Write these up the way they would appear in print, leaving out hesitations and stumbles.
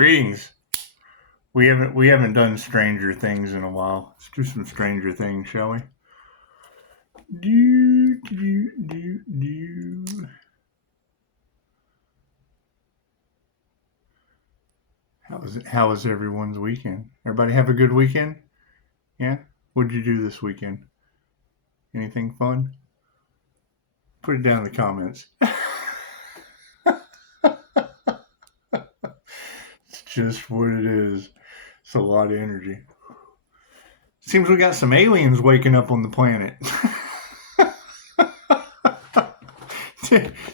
Greetings. We haven't done Stranger Things in a while. Let's do some Stranger Things, shall we? How was everyone's weekend? Everybody have a good weekend? Yeah? What'd you do this weekend? Anything fun? Put it down in the comments. It's just what it is. It's a lot of energy. Seems we got some aliens waking up on the planet.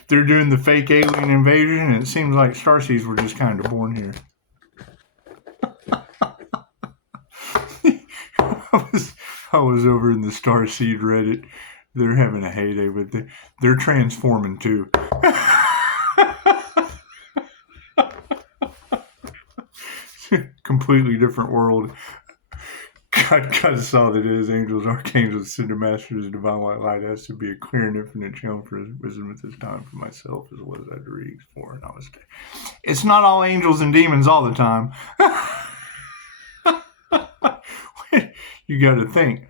They're doing the fake alien invasion, and it seems like starseeds were just kind of born here. I was over in the Starseed Reddit. They're having a heyday, but they're transforming too. Completely different world. God saw that it is angels, archangels, cinder masters, divine white light has to be a clear and infinite channel for his wisdom at this time for myself as well as I read for Namaste. It's not all angels and demons all the time. You got to think.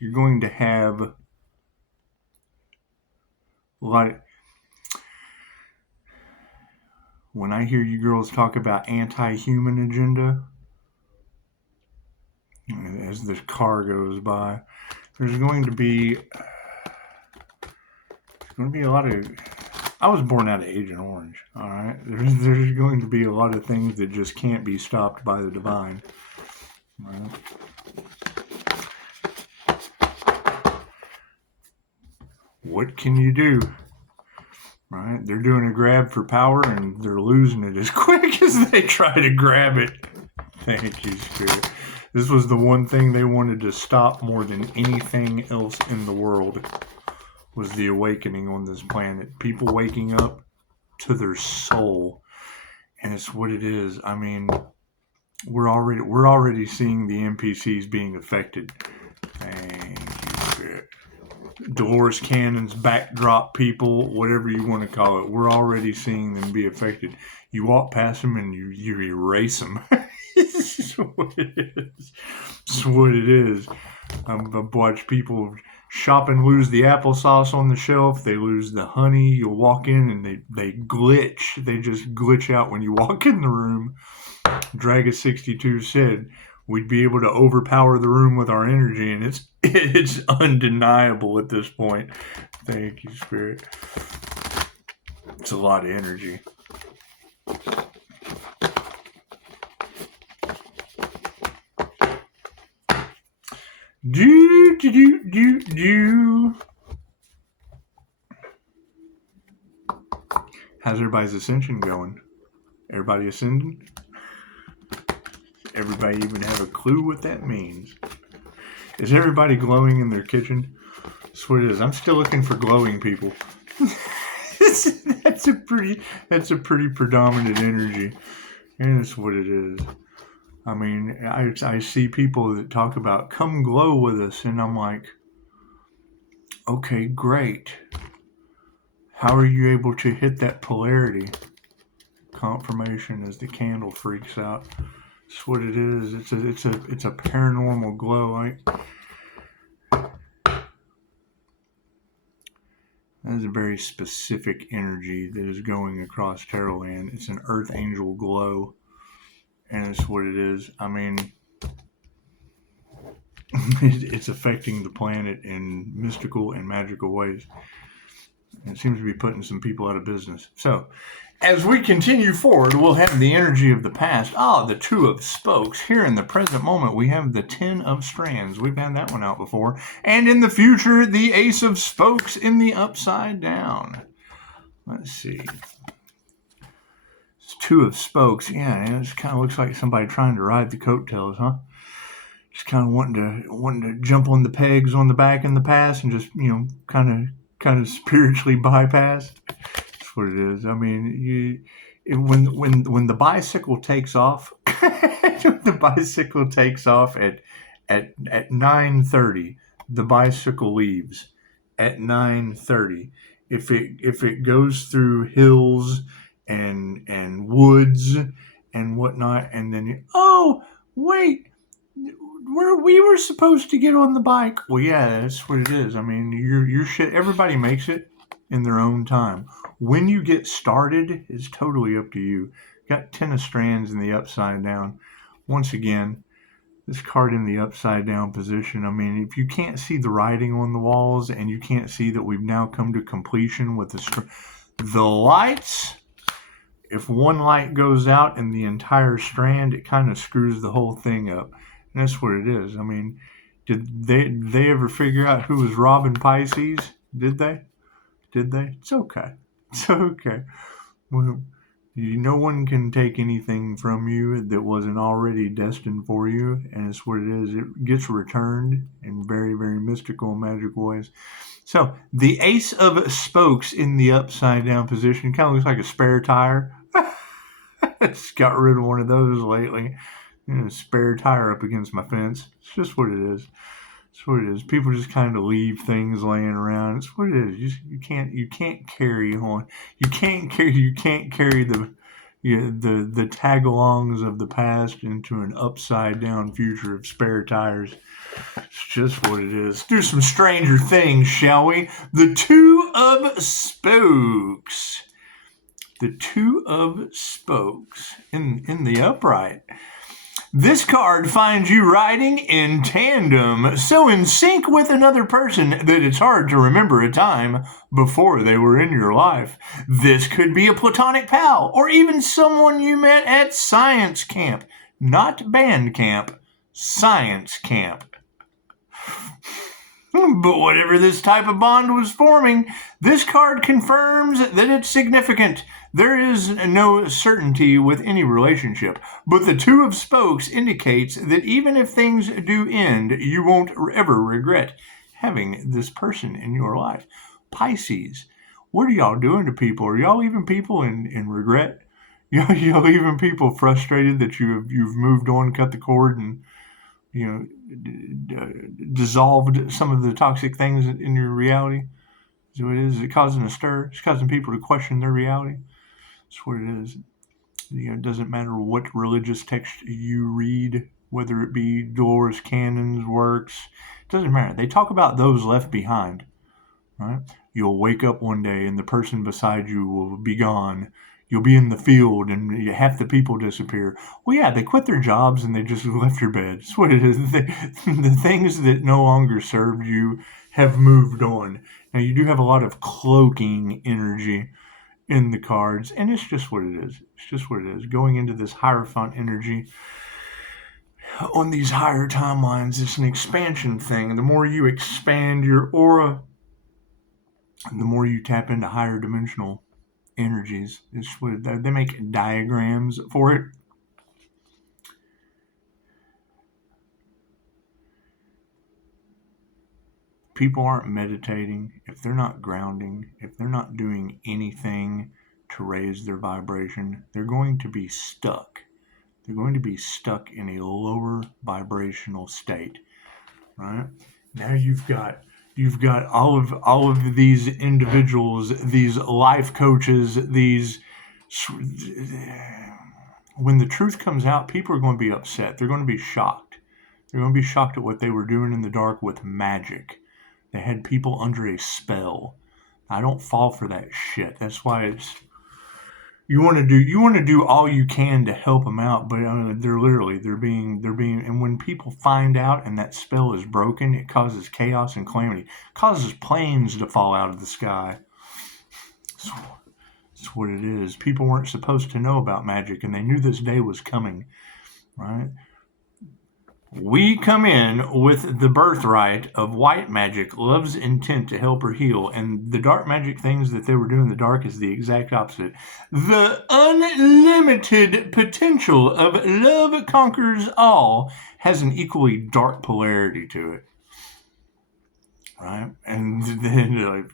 You're going to have a lot of... When I hear you girls talk about anti-human agenda, as this car goes by, there's going to be a lot of... I was born out of Agent Orange, all right? There's going to be a lot of things that just can't be stopped by the divine. Right? What can you do? Right? They're doing a grab for power and they're losing it as quick as they try to grab it. Thank you, Spirit. This was the one thing they wanted to stop more than anything else in the world, was the awakening on this planet. People waking up to their soul. And it's what it is. I mean, we're already seeing the NPCs being affected. Thank you, Spirit. Dolores Cannon's backdrop people, whatever you want to call it, we're already seeing them be affected. You walk past them and you erase them. It's what it is. It's what it is. I've watched people shop and lose the applesauce on the shelf. They lose the honey. You'll walk in and they glitch. They just glitch out when you walk in the room. Draga62 said we'd be able to overpower the room with our energy, and it's undeniable at this point. Thank you, Spirit. It's a lot of energy. How's everybody's ascension going? Everybody ascending? Everybody even have a clue what that means? Is everybody glowing in their kitchen? That's what it is. I'm still looking for glowing people. That's a pretty predominant energy. And that's what it is. I mean, I see people that talk about, come glow with us. And I'm like, okay, great. How are you able to hit that polarity? Confirmation as the candle freaks out. That's what it is. It's a paranormal glow. That is a very specific energy that is going across Terrorland. It's an Earth Angel glow. And it's what it is. I mean, it's affecting the planet in mystical and magical ways. And it seems to be putting some people out of business. So, as we continue forward, we'll have the energy of the past. The Two of Spokes. Here in the present moment, we have the Ten of Strands. We've had that one out before. And in the future, the Ace of Spokes in the upside down. Let's see. It's Two of Spokes. Yeah, it just kind of looks like somebody trying to ride the coattails, huh? Just kind of wanting to jump on the pegs on the back in the past and just, kind of spiritually bypass. That's what it is. I mean, when the bicycle takes off, the bicycle takes off at 9:30. The bicycle leaves at 9:30. If it goes through hills and woods woods and whatnot, and then, oh, wait, we were supposed to get on the bike. Well, yeah, that's what it is. I mean, your shit, everybody makes it in their own time. When you get started is totally up to you. Got 10 of strands in the upside down. Once again, this card in the upside down position, I mean, if you can't see the writing on the walls and you can't see that we've now come to completion with the lights, if one light goes out in the entire strand, it kind of screws the whole thing up. And that's what it is. I mean, did they ever figure out who was robbing Pisces? Did they? It's okay. It's okay. Well, no one can take anything from you that wasn't already destined for you, and it's what it is. It gets returned in very, very mystical and magical ways. So the Ace of Spokes in the upside down position kind of looks like a spare tire. It's got rid of one of those lately. Spare tire up against my fence. It's just what it is. It's what it is. People just kind of leave things laying around. It's what it is. You can't carry on. You can't carry the tag-alongs of the past into an upside-down future of spare tires. It's just what it is. Do some stranger things, shall we? The Two of Spokes. The Two of Spokes in the upright. This card finds you riding in tandem, so in sync with another person that it's hard to remember a time before they were in your life. This could be a platonic pal, or even someone you met at science camp. Not band camp, science camp. But whatever this type of bond was forming, this card confirms that it's significant. There is no certainty with any relationship, but the Two of Spokes indicates that even if things do end, you won't ever regret having this person in your life. Pisces, what are y'all doing to people? Are y'all leaving people in regret? Y'all leaving people frustrated that you've moved on, cut the cord, and dissolved some of the toxic things in your reality? Is what it is. Is it causing a stir? It's causing people to question their reality. That's what it is. It doesn't matter what religious text you read, whether it be doors, canons, works. It doesn't matter. They talk about those left behind. Right? You'll wake up one day and the person beside you will be gone. You'll be in the field and half the people disappear. Well, yeah, they quit their jobs and they just left your bed. That's what it is. The things that no longer served you have moved on. Now, you do have a lot of cloaking energy in the cards, and it's just what it is. It's just what it is. Going into this Hierophant energy on these higher timelines, it's an expansion thing. The more you expand your aura, the more you tap into higher dimensional energies. It's what they make diagrams for it. People aren't meditating, if they're not grounding, if they're not doing anything to raise their vibration, they're going to be stuck. They're going to be stuck in a lower vibrational state, right? Now you've got all of these individuals, these life coaches, when the truth comes out, people are going to be upset. They're going to be shocked. They're going to be shocked at what they were doing in the dark with magic. They had people under a spell. I don't fall for that shit. That's why you want to do all you can to help them out, but they're being, and when people find out and that spell is broken, it causes chaos and calamity. It causes planes to fall out of the sky. That's what it is. People weren't supposed to know about magic, and they knew this day was coming, right? We come in with the birthright of white magic, love's intent to help her heal, and the dark magic things that they were doing in the dark is the exact opposite. The unlimited potential of love conquers all has an equally dark polarity to it. Right? And then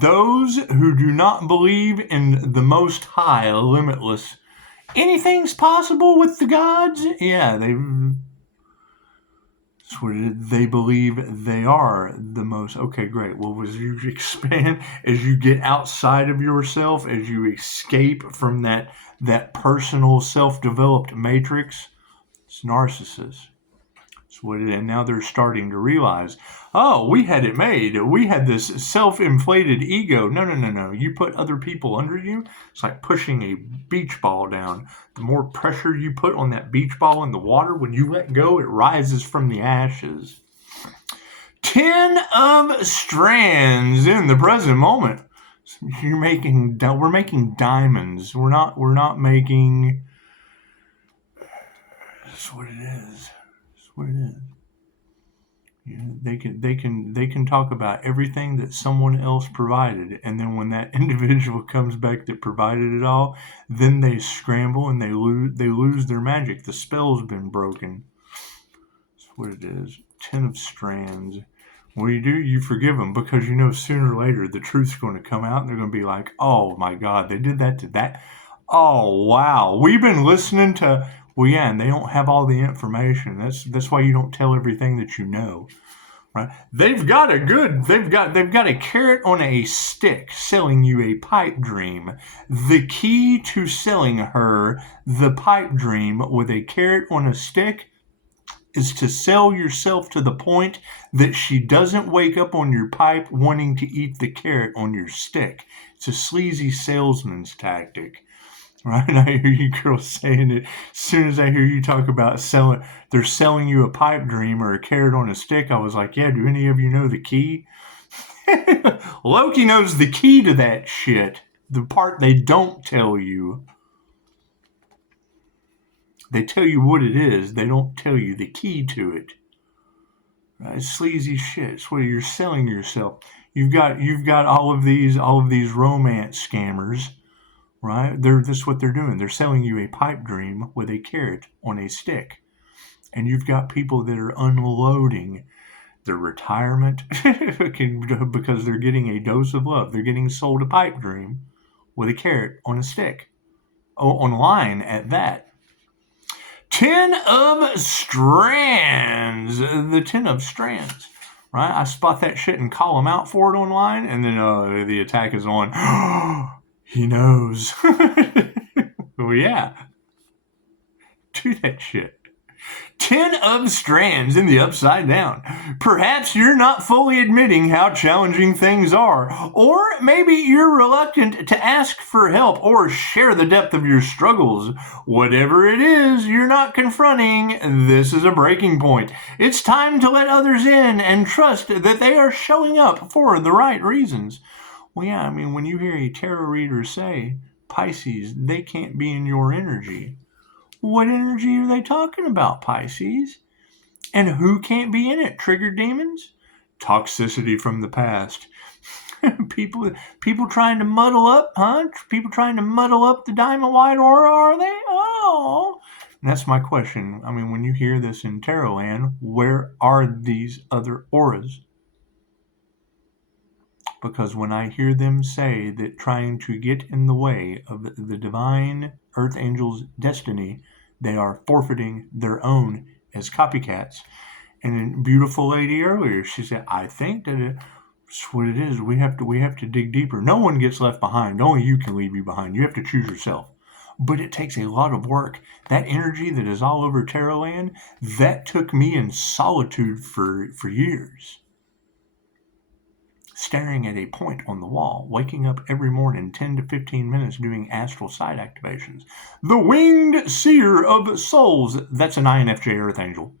those who do not believe in the Most High, limitless, anything's possible with the gods, yeah, That's what it is. They believe they are the most. Okay, great. Well, as you expand, as you get outside of yourself, as you escape from that personal self-developed matrix, it's narcissists. That's what it is. And now they're starting to realize, oh, we had it made. We had this self-inflated ego. No, no, no, no. You put other people under you. It's like pushing a beach ball down. The more pressure you put on that beach ball in the water, when you let go, it rises from the ashes. 10 of strands in the present moment. We're making diamonds. We're not making. That's what it is. That's what it is. Yeah, they can talk about everything that someone else provided, and then when that individual comes back that provided it all, then they scramble and they lose their magic. The spell's been broken. That's what it is. 10 of strands. What do? You forgive them, because you know sooner or later the truth's going to come out and they're going to be like, oh my God, they did that to that. Oh wow, we've been listening to. Well, yeah, and they don't have all the information. That's why you don't tell everything that you know, right? They've got a carrot on a stick selling you a pipe dream. The key to selling her the pipe dream with a carrot on a stick is to sell yourself to the point that she doesn't wake up on your pipe wanting to eat the carrot on your stick. It's a sleazy salesman's tactic. Right? I hear you girls saying it. As soon as I hear you talk about they're selling you a pipe dream or a carrot on a stick, I was like, yeah, do any of you know the key? Loki knows the key to that shit. The part they don't tell you. They tell you what it is. They don't tell you the key to it. Right? It's sleazy shit. It's where you're selling yourself. You've got all of these romance scammers. Right? That's what they're doing. They're selling you a pipe dream with a carrot on a stick. And you've got people that are unloading their retirement because they're getting a dose of love. They're getting sold a pipe dream with a carrot on a stick. Online at that. 10 of strands. The 10 of strands. Right? I spot that shit and call them out for it online, and then the attack is on. He knows. Well, yeah. Do that shit. 10 of strands in the upside down. Perhaps you're not fully admitting how challenging things are, or maybe you're reluctant to ask for help or share the depth of your struggles. Whatever it is you're not confronting, this is a breaking point. It's time to let others in and trust that they are showing up for the right reasons. Well, yeah, I mean, when you hear a tarot reader say, Pisces, they can't be in your energy. What energy are they talking about, Pisces? And who can't be in it? Triggered demons? Toxicity from the past. People trying to muddle up, huh? People trying to muddle up the diamond white aura, are they? Oh. And that's my question. I mean, when you hear this in tarot land, where are these other auras? Because when I hear them say that trying to get in the way of the divine earth angel's destiny, they are forfeiting their own as copycats. And a beautiful lady earlier, she said, I think that it's what it is. We have to dig deeper. No one gets left behind. Only you can leave you behind. You have to choose yourself. But it takes a lot of work. That energy that is all over tarot land, that took me in solitude for years. Staring at a point on the wall, waking up every morning 10 to 15 minutes doing astral sight activations. The winged seer of souls. That's an INFJ Earth Angel.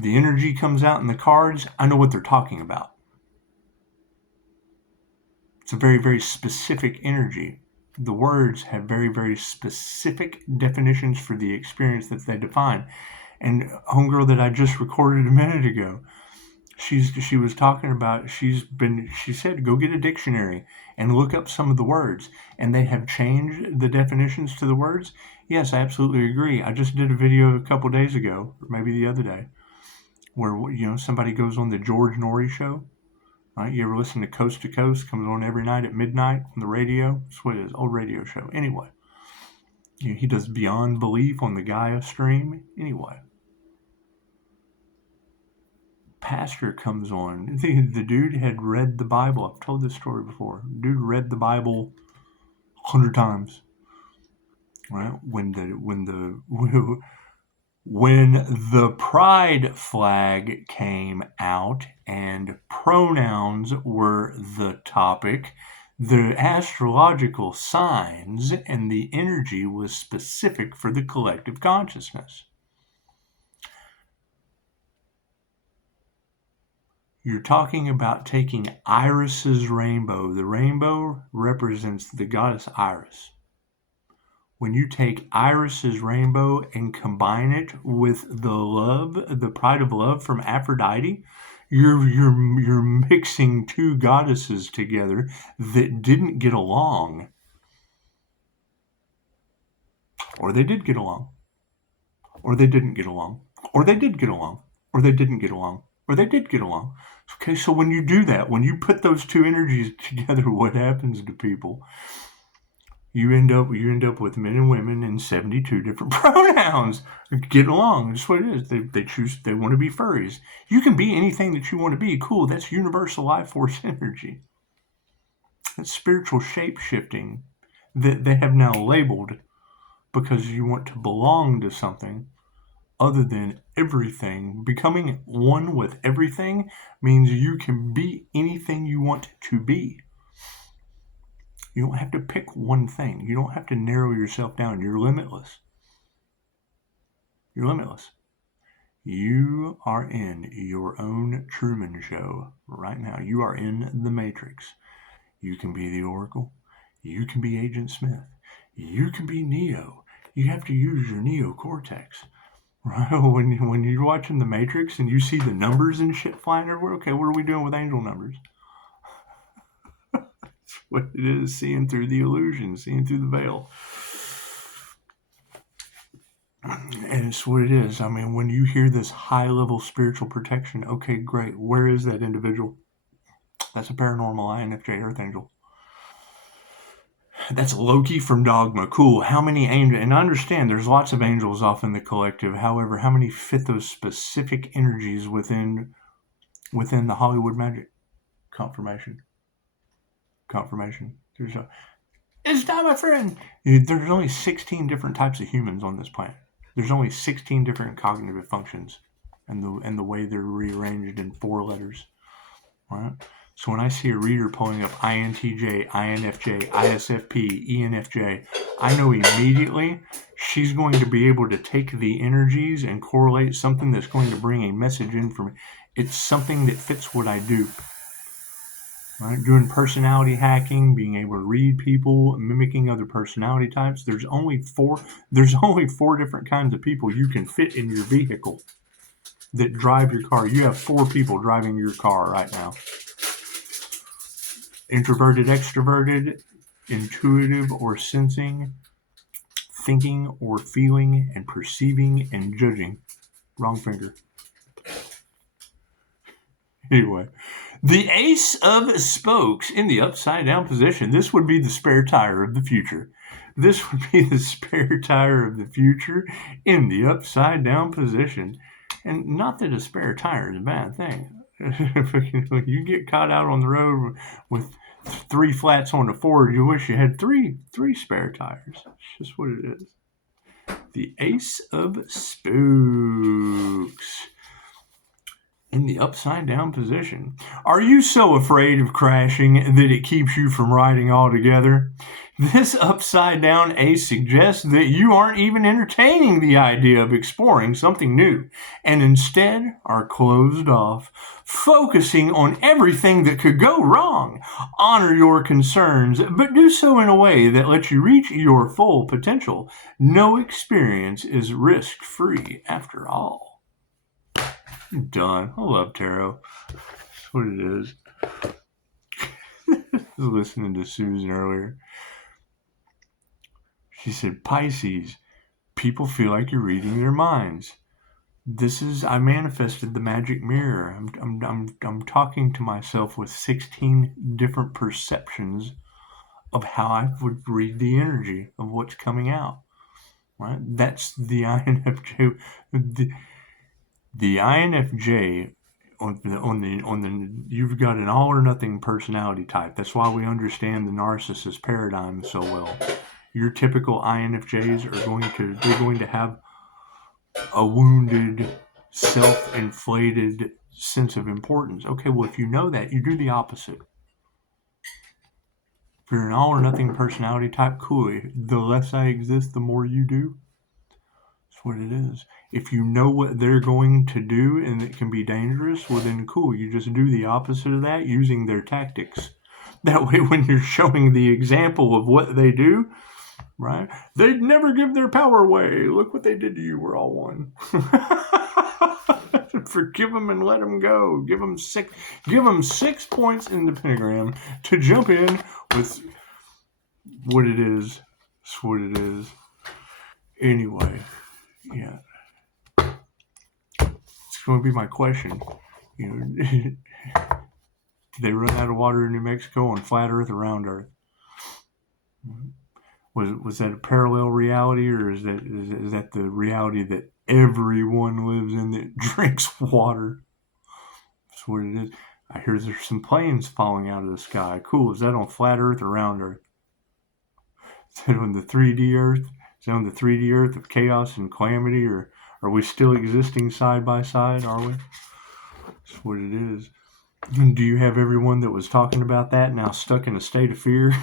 The energy comes out in the cards. I know what they're talking about. It's a very, very specific energy. The words have very, very specific definitions for the experience that they define. And homegirl that I just recorded a minute ago, she was talking about, she said, go get a dictionary and look up some of the words, and they have changed the definitions to the words. Yes, I absolutely agree. I just did a video a couple days ago, or maybe the other day, where, somebody goes on the George Norrie show. Right? You ever listen to Coast to Coast? Comes on every night at midnight on the radio. That's what it is, old radio show. Anyway, he does Beyond Belief on the Gaia stream. Anyway, pastor comes on. The dude had read the Bible. I've told this story before. The dude read the Bible 100 times. Right? When the pride flag came out and pronouns were the topic, the astrological signs and the energy was specific for the collective consciousness. You're talking about taking Iris's rainbow. The rainbow represents the goddess Iris. When you take Iris's rainbow and combine it with the pride of love from Aphrodite, you're mixing two goddesses together that didn't get along. Or they did get along. Or they didn't get along. Or they did get along. Or they didn't get along. Or they did get along. Okay, so when you do that, when you put those two energies together, what happens to people? You end up with men and women in 72 different pronouns. Get along. That's what it is. They want to be furries. You can be anything that you want to be. Cool. That's universal life force energy. That's spiritual shape shifting that they have now labeled because you want to belong to something other than everything. Becoming one with everything means you can be anything you want to be. You don't have to pick one thing. You don't have to narrow yourself down. You're limitless. You're limitless. You are in your own Truman Show right now. You are in the Matrix. You can be the Oracle. You can be Agent Smith. You can be Neo. You have to use your neocortex. Right? When you're watching the Matrix and you see the numbers and shit flying everywhere, okay, what are we doing with angel numbers? What it is, seeing through the illusion, seeing through the veil. And it's what it is. I mean, when you hear this high-level spiritual protection, okay, great. Where is that individual? That's a paranormal INFJ Earth Angel. That's Loki from Dogma. Cool. How many angels? And I understand there's lots of angels off in the collective. However, how many fit those specific energies within the Hollywood magic? Confirmation. It's not my friend. There's only 16 different types of humans on this planet. There's only 16 different cognitive functions, and the way they're rearranged in 4 letters. Right? So when I see a reader pulling up INTJ, INFJ, ISFP, ENFJ, I know immediately she's going to be able to take the energies and correlate something that's going to bring a message in from it. It's something that fits what I do. Right? Doing personality hacking, being able to read people, mimicking other personality types. There's only 4 different kinds of people you can fit in your vehicle that drive your car. You have 4 people driving your car right now. Introverted, extroverted, intuitive or sensing, thinking or feeling, and perceiving and judging. Wrong finger. Anyway, the Ace of Spokes in the upside down position. This would be the spare tire of the future. This would be the spare tire of the future in the upside down position. And not that a spare tire is a bad thing. You get caught out on the road with 3 flats on the Ford, you wish you had three spare tires. It's just what it is. The Ace of Spokes in the upside down position. Are you so afraid of crashing that it keeps you from riding altogether? This upside down ace suggests that you aren't even entertaining the idea of exploring something new, and instead are closed off, focusing on everything that could go wrong. Honor your concerns, but do so in a way that lets you reach your full potential. No experience is risk-free after all. I'm done. I love tarot. That's what it is. I was listening to Susan earlier. She said, Pisces, people feel like you're reading their minds. I manifested the magic mirror. I'm talking to myself with 16 different perceptions of how I would read the energy of what's coming out. Right? That's the INFJ. The INFJ you've got an all or nothing personality type. That's why we understand the narcissist paradigm so well. Your typical INFJs they're going to have a wounded, self-inflated sense of importance. Okay, well, if you know that, you do the opposite. If you're an all or nothing personality type, cool. The less I exist, the more you do. That's what it is. If you know what they're going to do and it can be dangerous, well then cool. You just do the opposite of that using their tactics. That way when you're showing the example of what they do, right? They'd never give their power away. Look what they did to you. We're all one. Forgive them and let them go. Give them 6 points in the pentagram to jump in with what it is. It's what it is. Anyway, yeah. It's going to be my question. Did they run out of water in New Mexico on flat Earth or round Earth? Was that a parallel reality, or is that the reality that everyone lives in that drinks water? That's what it is. I hear there's some planes falling out of the sky. Cool. Is that on flat Earth or round Earth? Is that on the 3D Earth? Is that on the 3D Earth of chaos and calamity, or are we still existing side by side? Are we? That's what it is. Do you have everyone that was talking about that now stuck in a state of fear?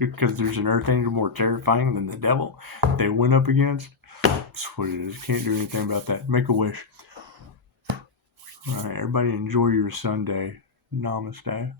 Because there's an earth angel more terrifying than the devil they went up against. That's what it is. Can't do anything about that. Make a wish. All right, everybody enjoy your Sunday. Namaste.